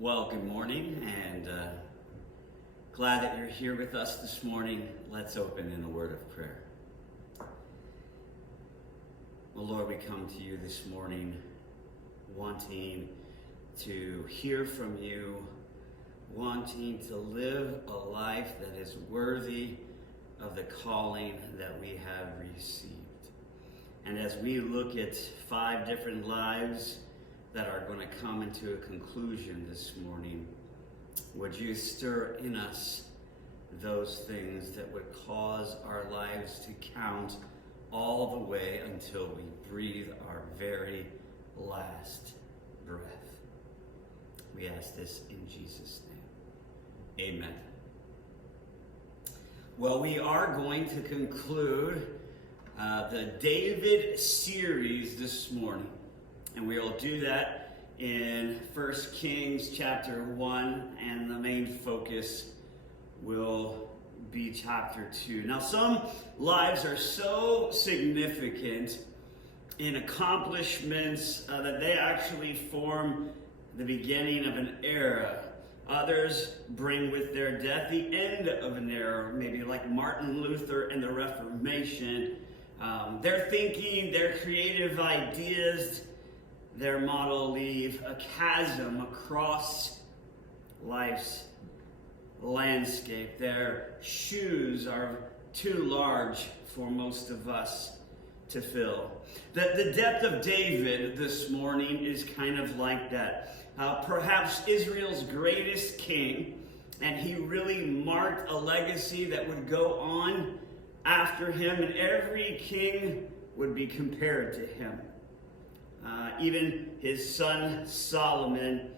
Well, good morning, and glad that you're here with us this morning. Let's open in a word of prayer. Well, Lord, we come to you this morning wanting to hear from you, wanting to live a life that is worthy of the calling that we have received. And as we look at 5 different lives that are going to come into a conclusion this morning, would you stir in us those things that would cause our lives to count all the way until we breathe our very last breath. We ask this in Jesus' name. Amen. Well, we are going to conclude the David series this morning. And we'll do that in 1 Kings chapter 1, and the main focus will be chapter 2. Now, some lives are so significant in accomplishments that they actually form the beginning of an era. Others bring with their death the end of an era, maybe like Martin Luther and the Reformation. Their thinking, their creative ideas, their model leave a chasm across life's landscape. Their shoes are too large for most of us to fill. The depth of David this morning is kind of like that. Perhaps Israel's greatest king, and he really marked a legacy that would go on after him, and every king would be compared to him. Even his son Solomon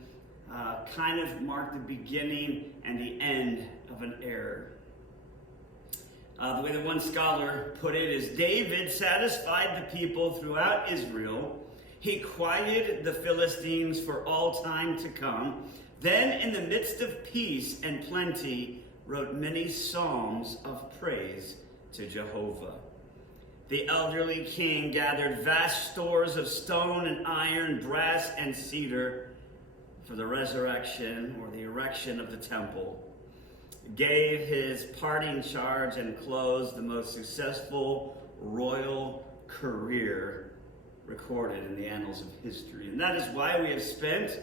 kind of marked the beginning and the end of an era. The way that one scholar put it is, David satisfied the people throughout Israel. He quieted the Philistines for all time to come. Then, in the midst of peace and plenty, wrote many psalms of praise to Jehovah. The elderly king gathered vast stores of stone and iron, brass and cedar for the resurrection or the erection of the temple. Gave his parting charge and closed the most successful royal career recorded in the annals of history. And that is why we have spent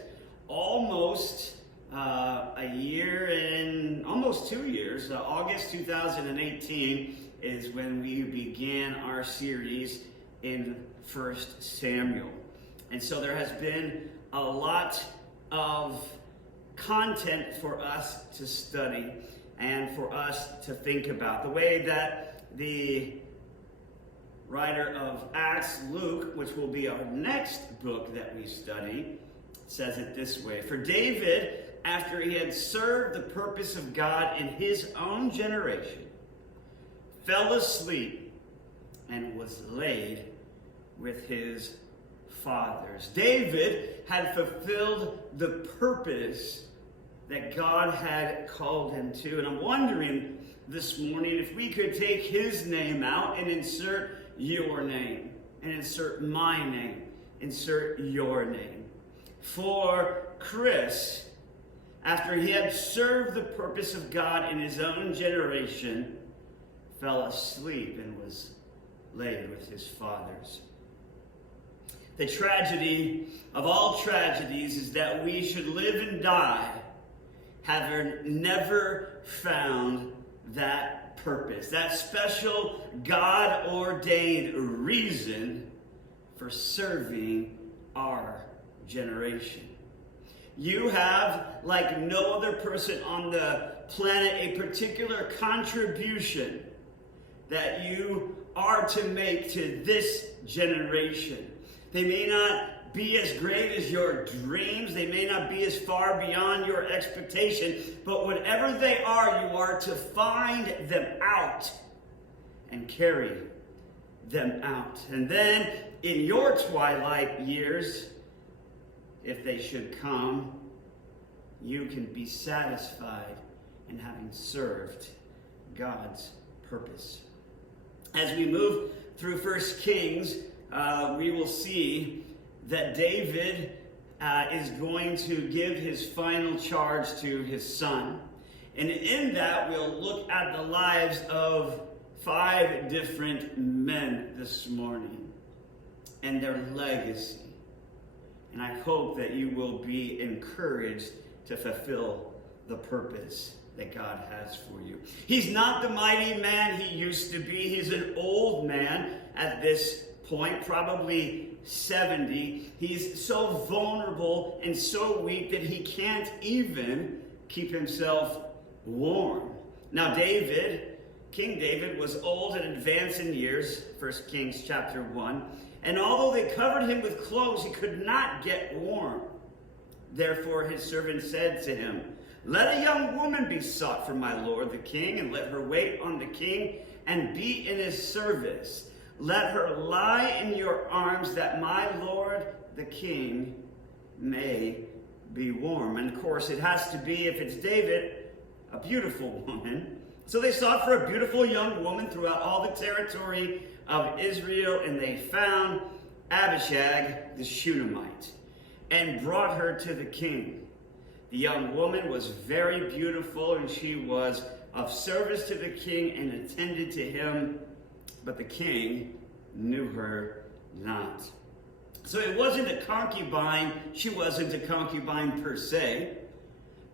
almost a year and almost 2 years, August 2018, is when we began our series in 1 Samuel. And so there has been a lot of content for us to study and for us to think about. The way that the writer of Acts, Luke, which will be our next book that we study, says it this way. For David, after he had served the purpose of God in his own generation, fell asleep and was laid with his fathers. David had fulfilled the purpose that God had called him to. And I'm wondering this morning if we could take his name out and insert your name, and insert my name, insert your name. For Chris, after he had served the purpose of God in his own generation, fell asleep and was laid with his fathers. The tragedy of all tragedies is that we should live and die having never found that purpose, that special God-ordained reason for serving our generation. You have, like no other person on the planet, a particular contribution that you are to make to this generation. They may not be as great as your dreams. They may not be as far beyond your expectation. But whatever they are, you are to find them out and carry them out. And then in your twilight years, if they should come, you can be satisfied in having served God's purpose. As we move through 1 Kings, we will see that David is going to give his final charge to his son. And in that, we'll look at the lives of 5 different men this morning and their legacy. And I hope that you will be encouraged to fulfill the purpose that God has for you. He's not the mighty man he used to be. He's an old man at this point, probably 70. He's so vulnerable and so weak that he can't even keep himself warm. Now King David was old and advanced in years, 1 Kings chapter 1. And although they covered him with clothes, he could not get warm. Therefore his servant said to him, "Let a young woman be sought for my lord the king, and let her wait on the king and be in his service. Let her lie in your arms, that my lord the king may be warm." And of course, it has to be, if it's David, a beautiful woman. So they sought for a beautiful young woman throughout all the territory of Israel, and they found Abishag the Shunammite and brought her to the king. The young woman was very beautiful, and she was of service to the king and attended to him, but the king knew her not. So it wasn't a concubine. She wasn't a concubine per se,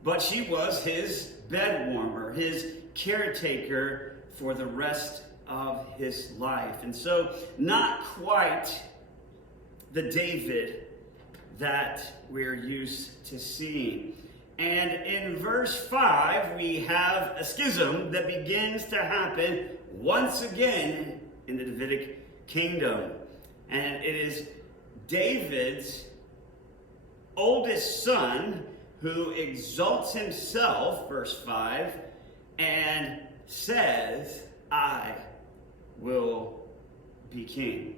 but she was his bed warmer, his caretaker for the rest of his life. And so not quite the David that we're used to seeing. And in verse 5, we have a schism that begins to happen once again in the Davidic kingdom. And it is David's oldest son who exalts himself, verse 5, and says, "I will be king."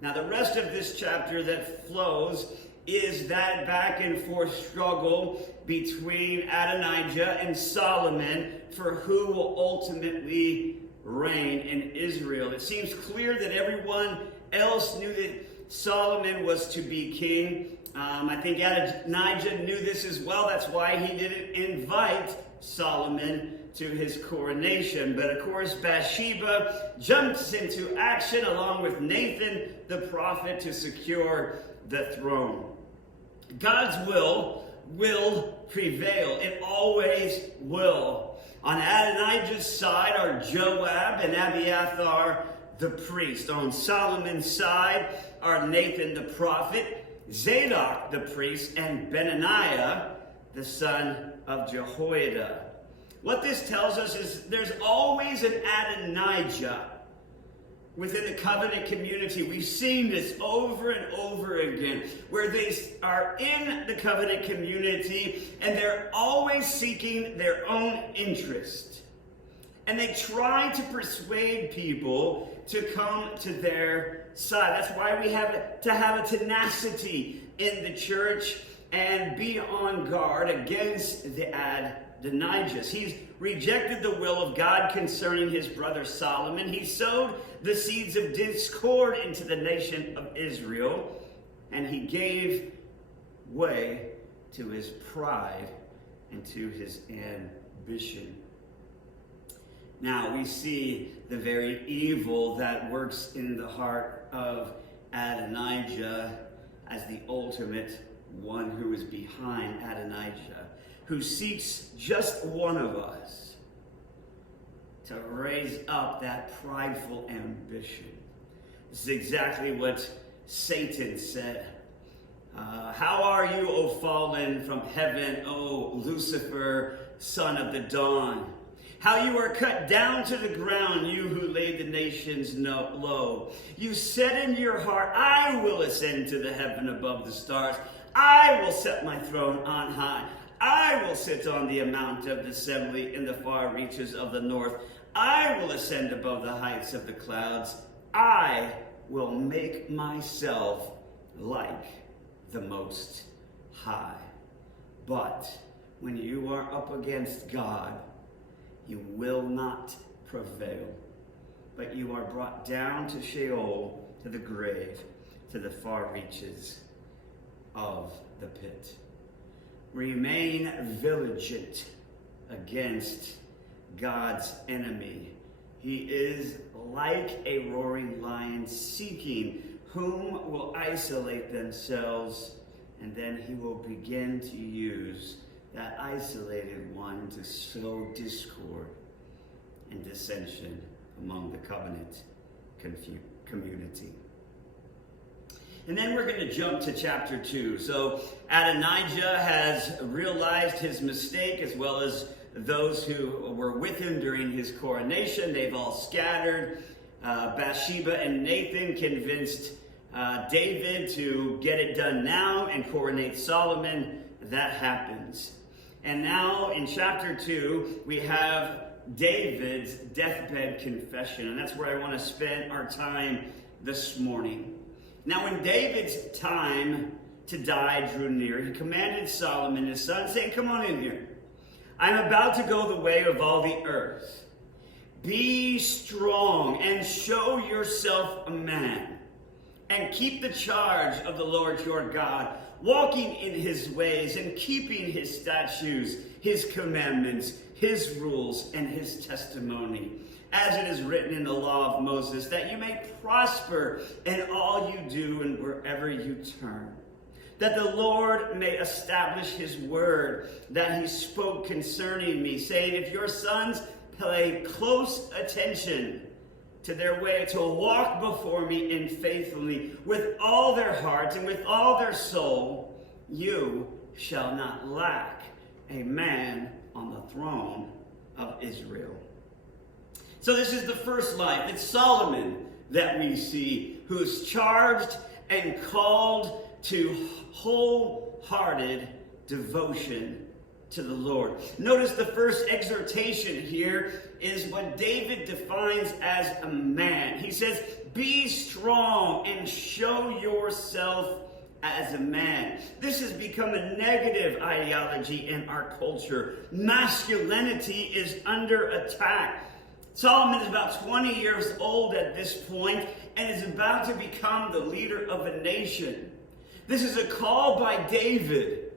Now the rest of this chapter that flows is that back and forth struggle between Adonijah and Solomon for who will ultimately reign in Israel. It seems clear that everyone else knew that Solomon was to be king. I think Adonijah knew this as well. That's why he didn't invite Solomon to his coronation. But of course, Bathsheba jumps into action along with Nathan the prophet to secure the throne. God's will prevail. It always will. On Adonijah's side are Joab and Abiathar the priest. On Solomon's side are Nathan the prophet, Zadok the priest, and Benaniah the son of Jehoiada. What this tells us is there's always an Adonijah within the covenant community. We've seen this over and over again, where they are in the covenant community and they're always seeking their own interest. And they try to persuade people to come to their side. That's why we have to have a tenacity in the church and be on guard against the Adonijahs. He's rejected the will of God concerning his brother Solomon. He sowed the seeds of discord into the nation of Israel, and he gave way to his pride and to his ambition. Now we see the very evil that works in the heart of Adonijah as the ultimate one who is behind Adonijah, who seeks just one of us to raise up that prideful ambition. This is exactly what Satan said. How are you, O fallen from heaven, O Lucifer, son of the dawn? How you are cut down to the ground, you who laid the nations low. You said in your heart, I will ascend to the heaven above the stars. I will set my throne on high. I will sit on the mount of the assembly in the far reaches of the north. I will ascend above the heights of the clouds. I will make myself like the Most High. But when you are up against God, you will not prevail, but you are brought down to Sheol, to the grave, to the far reaches of the pit. Remain vigilant against God's enemy. He is like a roaring lion, seeking whom will isolate themselves, and then he will begin to use that isolated one to sow discord and dissension among the covenant community. And then we're going to jump to chapter 2. So Adonijah has realized his mistake, as well as those who were with him during his coronation. They've all scattered. Bathsheba and Nathan convinced David to get it done now and coronate Solomon. That happens. And now in chapter 2, we have David's deathbed confession. And that's where I want to spend our time this morning. Now, when David's time to die drew near, he commanded Solomon, his son, saying, "Come on in here. I'm about to go the way of all the earth. Be strong and show yourself a man, and keep the charge of the Lord your God, walking in his ways and keeping his statutes, his commandments, his rules, and his testimony, as it is written in the law of Moses, that you may prosper in all you do and wherever you turn. That the Lord may establish his word that he spoke concerning me, saying, if your sons pay close attention to their way, to walk before me in faithfully with all their heart and with all their soul, you shall not lack a man on the throne of Israel." So this is the first life. It's Solomon that we see, who's charged and called to wholehearted devotion to the Lord. Notice the first exhortation here is what David defines as a man. He says, be strong and show yourself as a man. This has become a negative ideology in our culture. Masculinity is under attack. Solomon is about 20 years old at this point and is about to become the leader of a nation. This is a call by David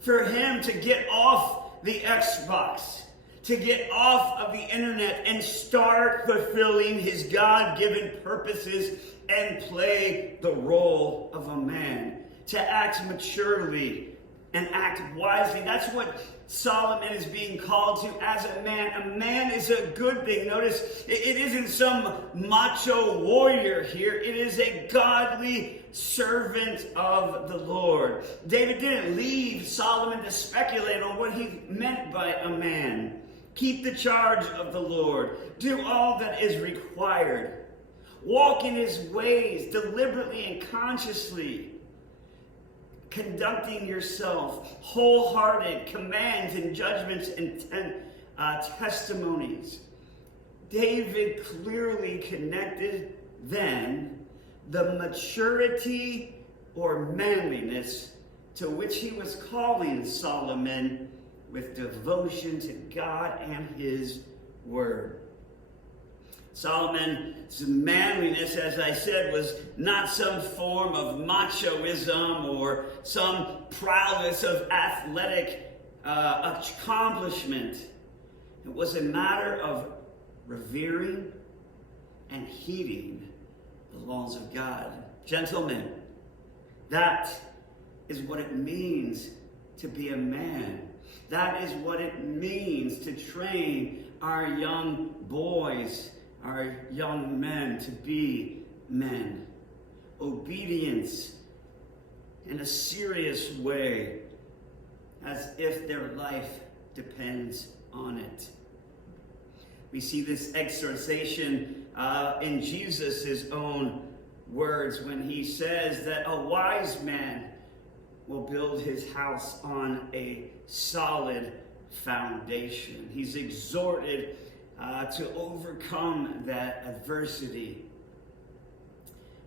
for him to get off the Xbox, to get off of the internet and start fulfilling his God-given purposes and play the role of a man, to act maturely and act wisely. That's what Solomon is being called to as a man. A man is a good thing. Notice, it isn't some macho warrior here. It is a godly servant of the Lord. David didn't leave Solomon to speculate on what he meant by a man. Keep the charge of the Lord. Do all that is required. Walk in his ways deliberately and consciously, conducting yourself, wholehearted commands and judgments and testimonies. David clearly connected then the maturity or manliness to which he was calling Solomon with devotion to God and his word. Solomon's manliness, as I said, was not some form of machoism or some prowess of athletic accomplishment. It was a matter of revering and heeding the laws of God. Gentlemen, that is what it means to be a man. That is what it means to train our young boys, our young men to be men. Obedience in a serious way, as if their life depends on it. We see this exhortation in Jesus' own words when he says that a wise man will build his house on a solid foundation. He's exhorted to overcome that adversity.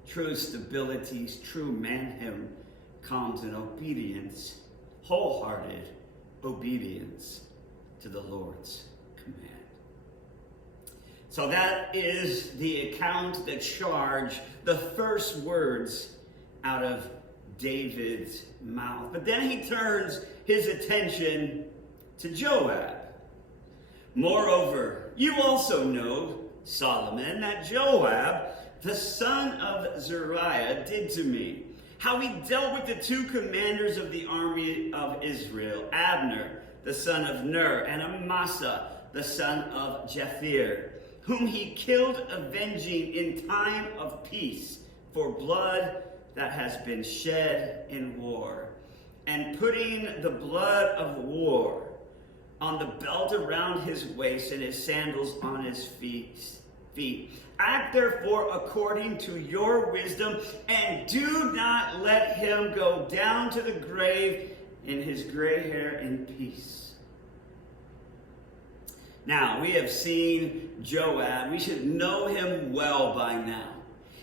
True stability, true manhood comes in obedience, wholehearted obedience to the Lord's command. So that is the account, the charge, the first words out of David's mouth. But then he turns his attention to Joab. Moreover, you also know, Solomon, that Joab, the son of Zeruiah, did to me, how he dealt with the two commanders of the army of Israel, Abner, the son of Ner, and Amasa, the son of Jethir, whom he killed, avenging in time of peace for blood that has been shed in war, and putting the blood of war on the belt around his waist and his sandals on his feet. Act therefore according to your wisdom, and do not let him go down to the grave in his gray hair in peace. Now, we have seen Joab. We should know him well by now.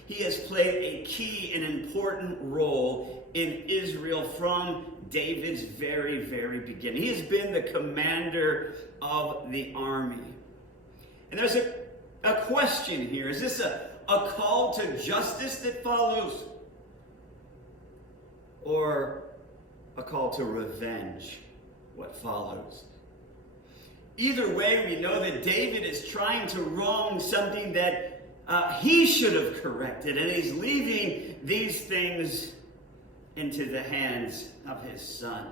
He has played a key and important role in Israel from David's very, very beginning. He has been the commander of the army. And there's a question here. Is this a call to justice that follows? Or a call to revenge, what follows? Either way, we know that David is trying to wrong something that he should have corrected, and he's leaving these things into the hands of his son.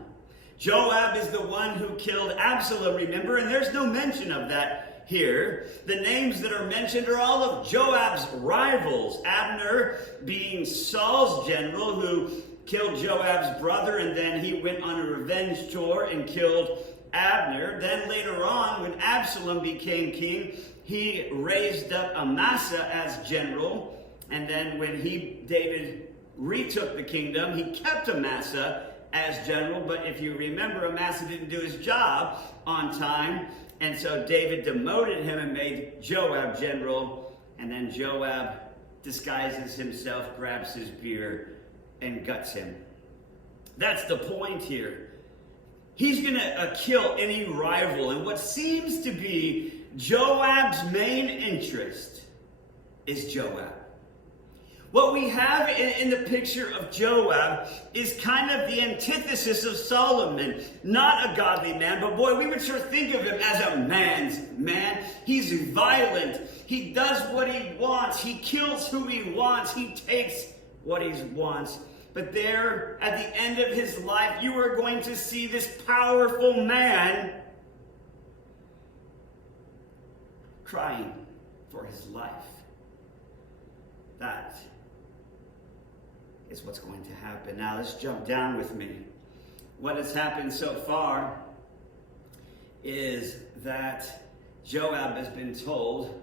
Joab is the one who killed Absalom, remember, and there's no mention of that here. The names that are mentioned are all of Joab's rivals, Abner being Saul's general who killed Joab's brother, and then he went on a revenge tour and killed Abner. Then later on, when Absalom became king, he raised up Amasa as general, and then when David retook the kingdom, he kept Amasa as general. But if you remember, Amasa didn't do his job on time, and so David demoted him and made Joab general, and then Joab disguises himself, grabs his beard, and guts him. That's the point here. He's going to kill any rival, and what seems to be Joab's main interest is Joab. What we have in the picture of Joab is kind of the antithesis of Solomon. Not a godly man, but boy, we would sure think of him as a man's man. He's violent. He does what he wants. He kills who he wants. He takes what he wants. But there, at the end of his life, you are going to see this powerful man crying for his life. That is what's going to happen. Now, let's jump down with me. What has happened so far is that Joab has been told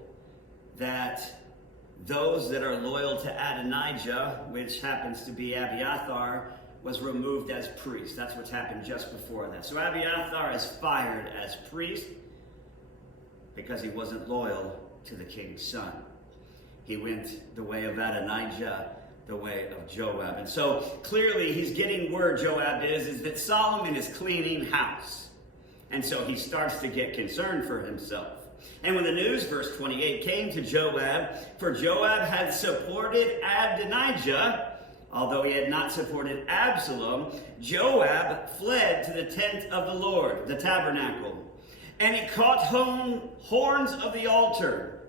that those that are loyal to Adonijah, which happens to be Abiathar, was removed as priest. That's what's happened just before that. So Abiathar is fired as priest because he wasn't loyal to the king's son. He went the way of Adonijah, the way of Joab. And so clearly he's getting word, Joab is that Solomon is cleaning house. And so he starts to get concerned for himself. And when the news, verse 28, came to Joab, for Joab had supported Adonijah, although he had not supported Absalom, Joab fled to the tent of the Lord, the tabernacle, and he caught horns of the altar.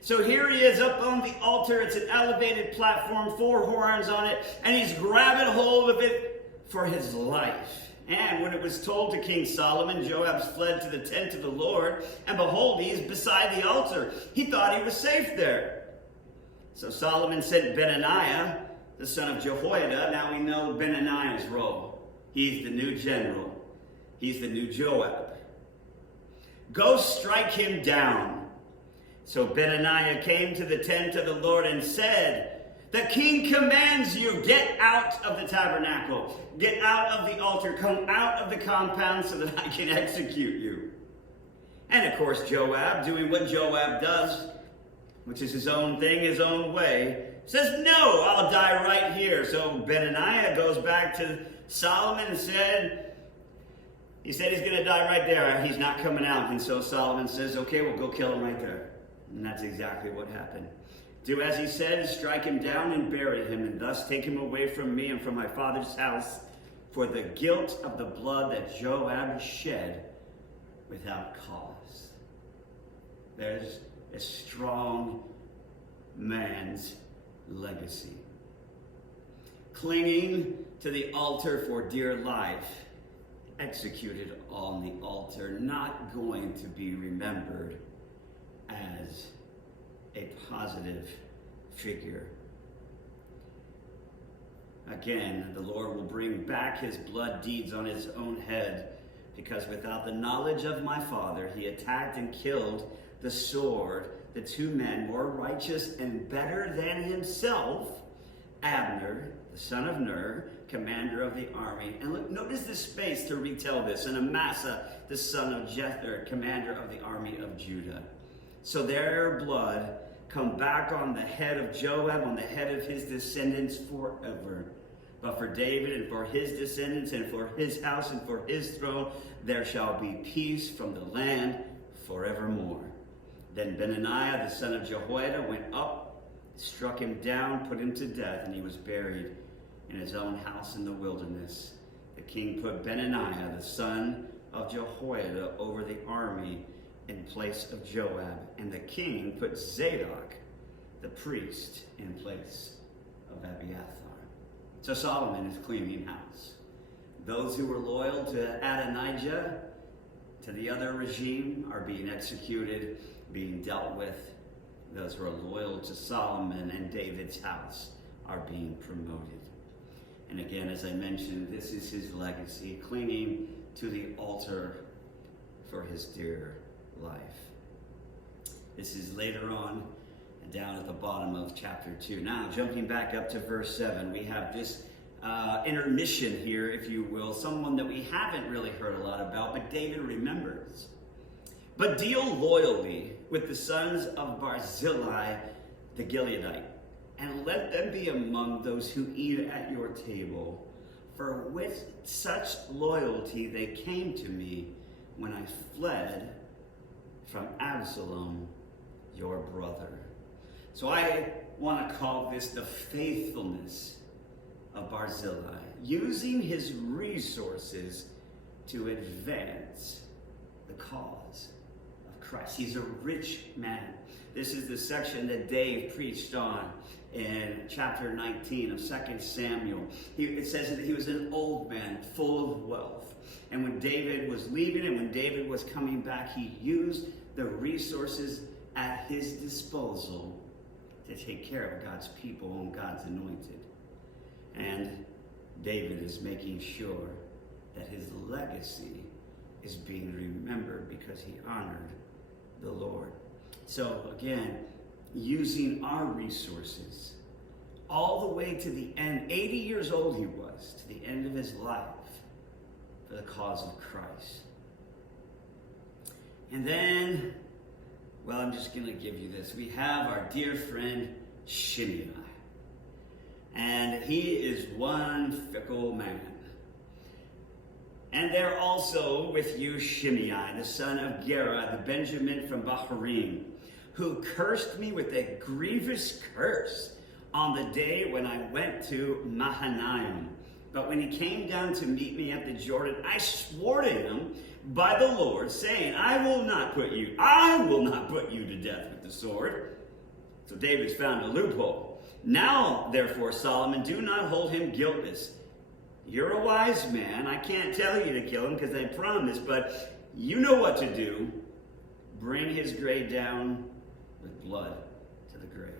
So here he is up on the altar. It's an elevated platform, 4 horns on it, and he's grabbing hold of it for his life. And when it was told to King Solomon, Joab fled to the tent of the Lord, and behold, he is beside the altar. He thought he was safe there. So Solomon sent Benaiah, the son of Jehoiada. Now we know Benaiah's role. He's the new general. He's the new Joab. Go strike him down. So Benaiah came to the tent of the Lord and said, the king commands you, get out of the tabernacle, get out of the altar, come out of the compound so that I can execute you. And of course Joab, doing what Joab does, which is his own thing, his own way, says, no, I'll die right here. So Benaiah goes back to Solomon and he said he's going to die right there. He's not coming out. And so Solomon says, okay, we'll go kill him right there. And that's exactly what happened. Do as he said, strike him down and bury him, and thus take him away from me and from my father's house, for the guilt of the blood that Joab shed without cause. There's a strong man's legacy. Clinging to the altar for dear life, executed on the altar, not going to be remembered as a positive figure. Again, the Lord will bring back his blood deeds on his own head, because without the knowledge of my father, he attacked and killed the sword the two men more righteous and better than himself, Abner, the son of Ner, commander of the army. And look, notice the space to retell this. And Amasa, the son of Jether, commander of the army of Judah. So their blood come back on the head of Joab, on the head of his descendants forever. But for David and for his descendants and for his house and for his throne, there shall be peace from the land forevermore. Then Benaniah, the son of Jehoiada, went up, struck him down, put him to death, and he was buried in his own house in the wilderness. The king put Benaniah, the son of Jehoiada, over the army in place of Joab, and the king put Zadok, the priest, in place of Abiathar. So Solomon is cleaning house. Those who were loyal to Adonijah, to the other regime, are being executed, being dealt with. Those who are loyal to Solomon and David's house are being promoted. And again, as I mentioned, this is his legacy, clinging to the altar for his dear life. This is later on, down at the bottom of chapter 2. Now, jumping back up to verse 7, we have this intermission here, if you will, someone that we haven't really heard a lot about, but David remembers. But deal loyally with the sons of Barzillai the Gileadite, and let them be among those who eat at your table. For with such loyalty they came to me when I fled from Absalom, your brother. So I want to call this the faithfulness of Barzillai, using his resources to advance the cause of Christ. He's a rich man. This is the section that Dave preached on in chapter 19 of 2 Samuel. It says that he was an old man full of wealth. And when David was leaving and when David was coming back, he used the resources at his disposal to take care of God's people and God's anointed. And David is making sure that his legacy is being remembered because he honored the Lord. So again, using our resources all the way to the end, 80 years old he was, to the end of his life for the cause of Christ. And then, well, I'm just going to give you this. We have our dear friend Shimei. And he is one fickle man. And there also with you Shimei, the son of Gera, the Benjamin from Bahurim, who cursed me with a grievous curse on the day when I went to Mahanaim. But when he came down to meet me at the Jordan, I swore to him by the Lord, saying, I will not put you to death with the sword. So David's found a loophole. Now, therefore, Solomon, do not hold him guiltless. You're a wise man. I can't tell you to kill him because I promised, but you know what to do. Bring his grave down with blood to the grave.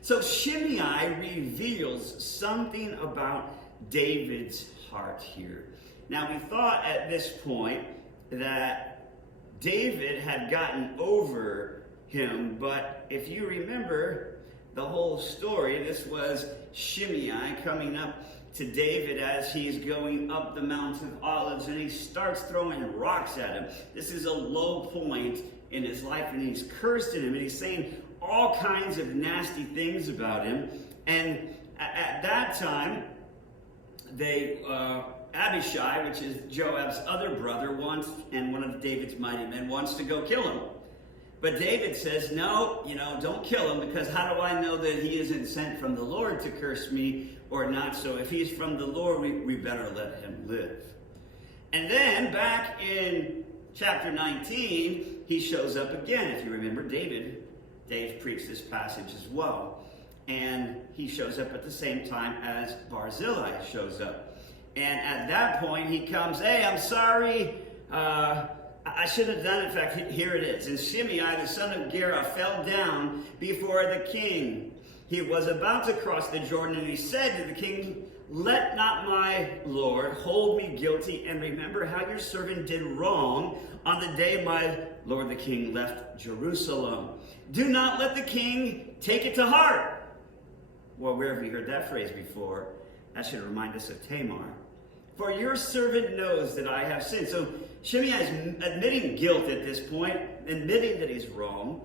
So Shimei reveals something about David's heart here. Now, we thought at this point that David had gotten over him, but if you remember the whole story, this was Shimei coming up to David as he's going up the Mount of Olives, and he starts throwing rocks at him. This is a low point in his life, and he's cursing him, and he's saying all kinds of nasty things about him. And at that time, Abishai, which is Joab's other brother, and one of David's mighty men, wants to go kill him. But David says, no, don't kill him, because how do I know that he isn't sent from the Lord to curse me or not? So if he's from the Lord, we better let him live. And then back in chapter 19, he shows up again. If you remember, Dave preached this passage as well. And he shows up at the same time as Barzillai shows up. And at that point, he comes, hey, I'm sorry. I should have done it. In fact, here it is. And Shimei, the son of Gera, fell down before the king. He was about to cross the Jordan, and he said to the king, let not my Lord hold me guilty, and remember how your servant did wrong on the day my Lord the king left Jerusalem. Do not let the king take it to heart. Well, where have we heard that phrase before? That should remind us of Tamar. For your servant knows that I have sinned. So Shimei is admitting guilt at this point, admitting that he's wrong.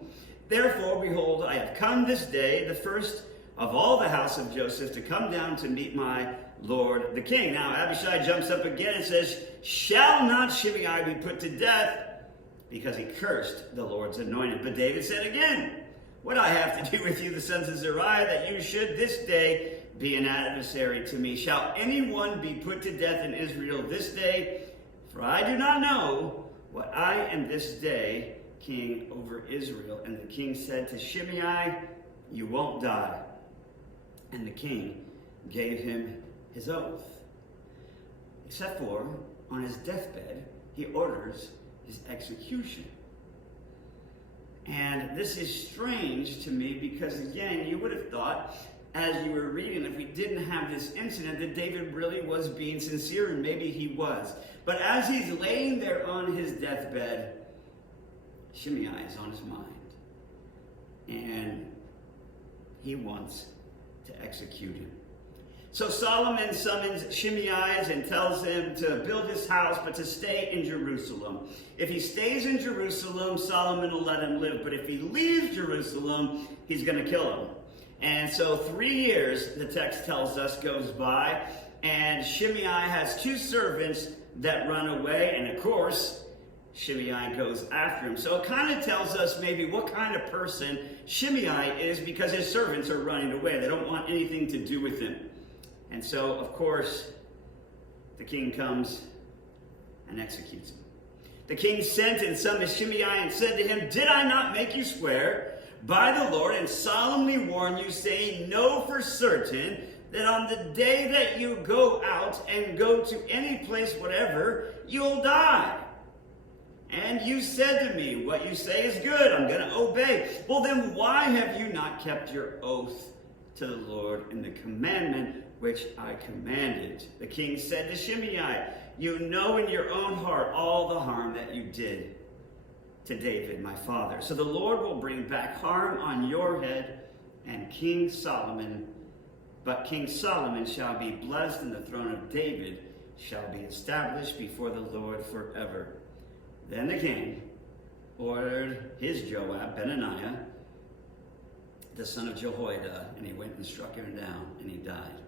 Therefore, behold, I have come this day, the first of all the house of Joseph, to come down to meet my Lord the king. Now Abishai jumps up again and says, shall not Shimei be put to death? Because he cursed the Lord's anointed. But David said again, what I have to do with you, the sons of Zeruiah, that you should this day be an adversary to me? Shall anyone be put to death in Israel this day? For I do not know what I am this day king over Israel. And the king said to Shimei, you won't die. And the king gave him his oath. Except for, on his deathbed, he orders his execution. And this is strange to me because, again, you would have thought, as you were reading, if we didn't have this incident, that David really was being sincere, and maybe he was. But as he's laying there on his deathbed, Shimei is on his mind. And he wants to execute him. So Solomon summons Shimei and tells him to build his house, but to stay in Jerusalem. If he stays in Jerusalem, Solomon will let him live. But if he leaves Jerusalem, he's going to kill him. And so 3 years, the text tells us, goes by. And Shimei has 2 servants that run away. And of course, Shimei goes after him. So it kind of tells us maybe what kind of person Shimei is, because his servants are running away. They don't want anything to do with him. And so, of course, the king comes and executes him. The king sent and summoned Shimei and said to him, did I not make you swear by the Lord and solemnly warn you, saying, know for certain that on the day that you go out and go to any place whatever, you'll die? And you said to me, what you say is good, I'm going to obey. Well, then why have you not kept your oath to the Lord in the commandment which I commanded? The king said to Shimei, you know in your own heart all the harm that you did to David, my father. So the Lord will bring back harm on your head and King Solomon. But King Solomon shall be blessed, and the throne of David shall be established before the Lord forever. Then the king ordered his Joab, Benaniah, the son of Jehoiada, and he went and struck him down, and he died.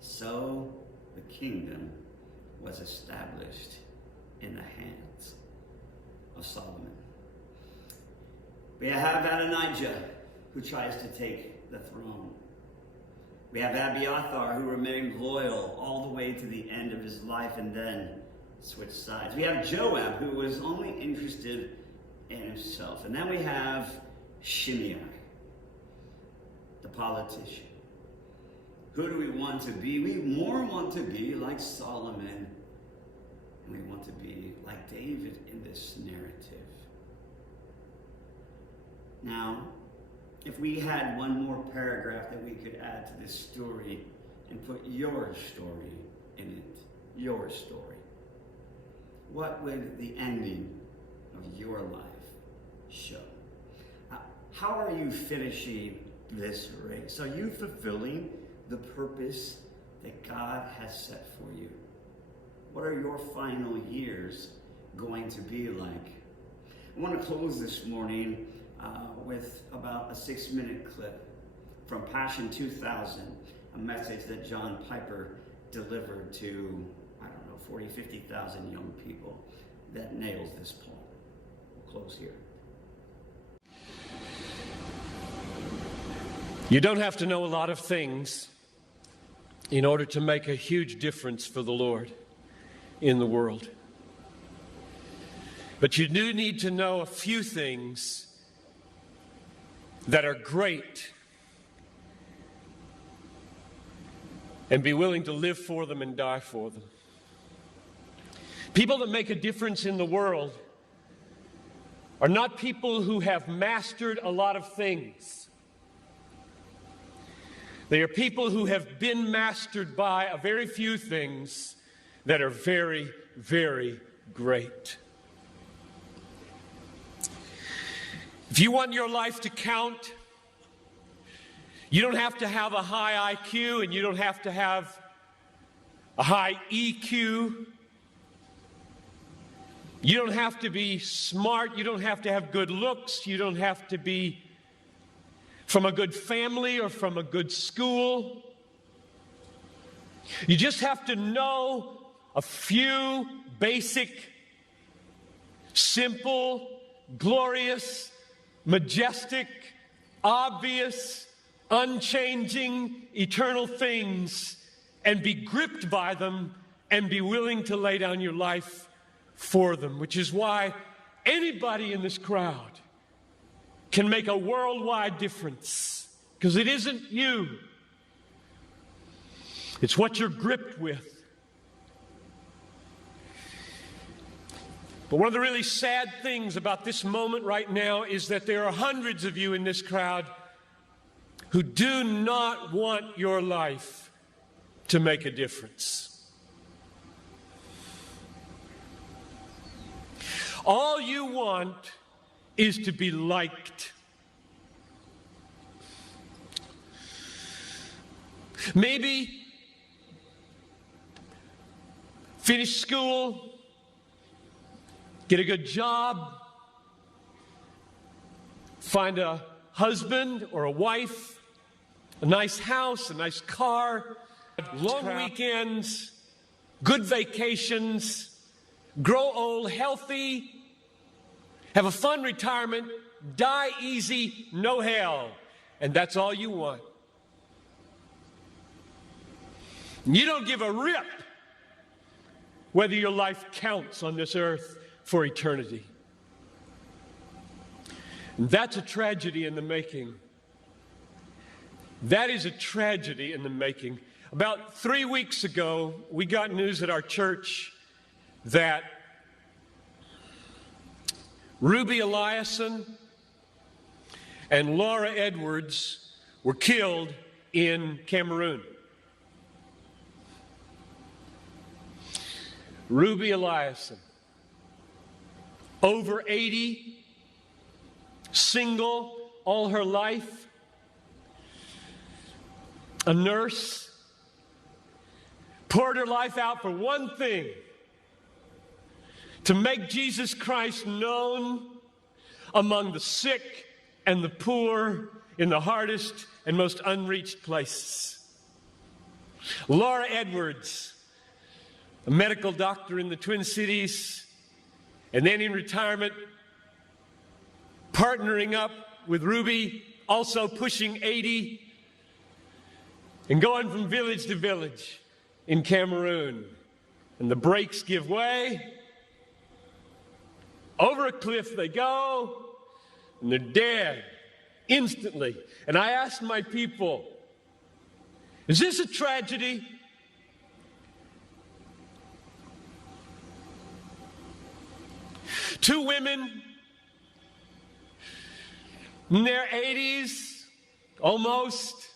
So the kingdom was established in the hands of Solomon. We have Adonijah, who tries to take the throne. We have Abiathar, who remained loyal all the way to the end of his life and then switched sides. We have Joab, who was only interested in himself. And then we have Shimei, the politician. Who do we want to be? We more want to be like Solomon, and we want to be like David in this narrative. Now, if we had one more paragraph that we could add to this story and put your story in it, your story, what would the ending of your life show? How are you finishing this race? Are you fulfilling the purpose that God has set for you? What are your final years going to be like? I want to close this morning with about a 6-minute clip from Passion 2000, a message that John Piper delivered to, 40, 50,000 young people that nails this point. We'll close here. You don't have to know a lot of things in order to make a huge difference for the Lord in the world. But you do need to know a few things that are great and be willing to live for them and die for them. People that make a difference in the world are not people who have mastered a lot of things. They are people who have been mastered by a very few things that are very, very great. If you want your life to count, you don't have to have a high IQ and you don't have to have a high EQ. You don't have to be smart. You don't have to have good looks. You don't have to be from a good family or from a good school. You just have to know a few basic, simple, glorious, majestic, obvious, unchanging, eternal things and be gripped by them and be willing to lay down your life for them, which is why anybody in this crowd can make a worldwide difference, because it isn't you. It's what you're gripped with. But one of the really sad things about this moment right now is that there are hundreds of you in this crowd who do not want your life to make a difference. All you want is to be liked. Maybe finish school, get a good job, find a husband or a wife, a nice house, a nice car, long weekends, good vacations, grow old healthy, have a fun retirement, die easy, no hell. And that's all you want. You don't give a rip whether your life counts on this earth for eternity. And that's a tragedy in the making. That is a tragedy in the making. About 3 weeks ago, we got news at our church that Ruby Eliason and Laura Edwards were killed in Cameroon. Ruby Eliason, over 80, single all her life, a nurse, poured her life out for one thing: to make Jesus Christ known among the sick and the poor in the hardest and most unreached places. Laura Edwards, a medical doctor in the Twin Cities, and then in retirement, partnering up with Ruby, also pushing 80, and going from village to village in Cameroon. And the brakes give way. Over a cliff they go, and they're dead instantly. And I asked my people, is this a tragedy? Two women in their 80s, almost,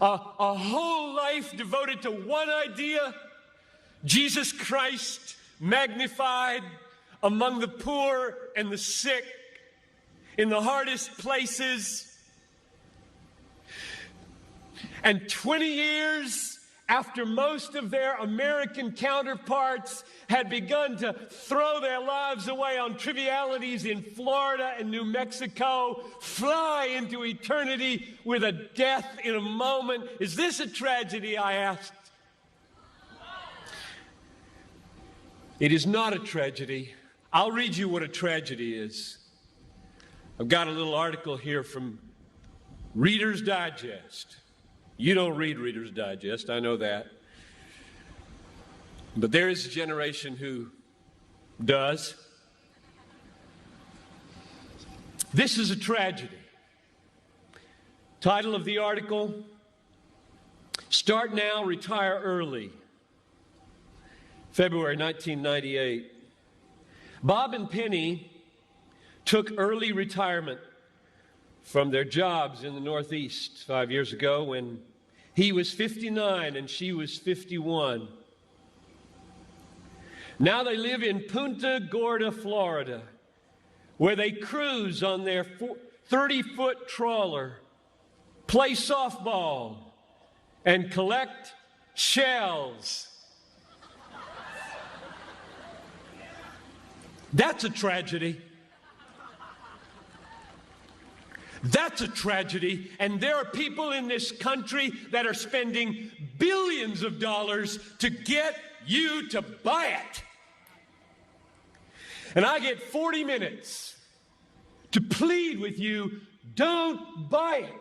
a whole life devoted to one idea: Jesus Christ magnified among the poor and the sick, in the hardest places. And 20 years after most of their American counterparts had begun to throw their lives away on trivialities in Florida and New Mexico, fly into eternity with a death in a moment. Is this a tragedy, I asked? It is not a tragedy. I'll read you what a tragedy is. I've got a little article here from Reader's Digest. You don't read Reader's Digest, I know that. But there is a generation who does. This is a tragedy. Title of the article, Start Now, Retire Early. February 1998. Bob and Penny took early retirement from their jobs in the Northeast 5 years ago when he was 59 and she was 51. Now they live in Punta Gorda, Florida, where they cruise on their 30-foot trawler, play softball, and collect shells. That's a tragedy. That's a tragedy, and there are people in this country that are spending billions of dollars to get you to buy it. And I get 40 minutes to plead with you, don't buy it.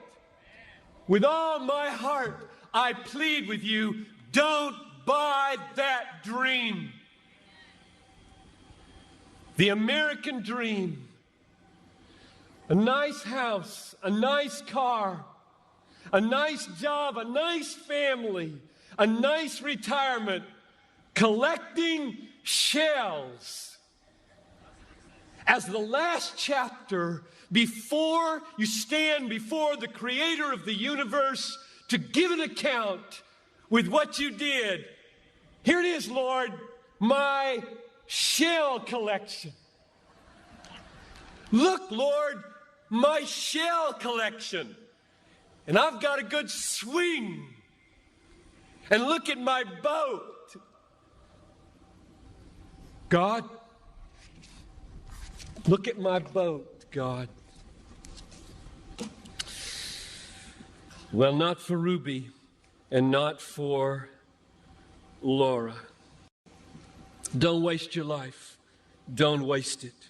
With all my heart, I plead with you, don't buy that dream. The American dream. A nice house, a nice car, a nice job, a nice family, a nice retirement, collecting shells. As the last chapter, before you stand before the Creator of the universe to give an account with what you did, here it is, Lord, my shell collection. Look, Lord, my shell collection. And I've got a good swing. And look at my boat. God, look at my boat, God. Well, not for Ruby and not for Laura. Don't waste your life. Don't waste it.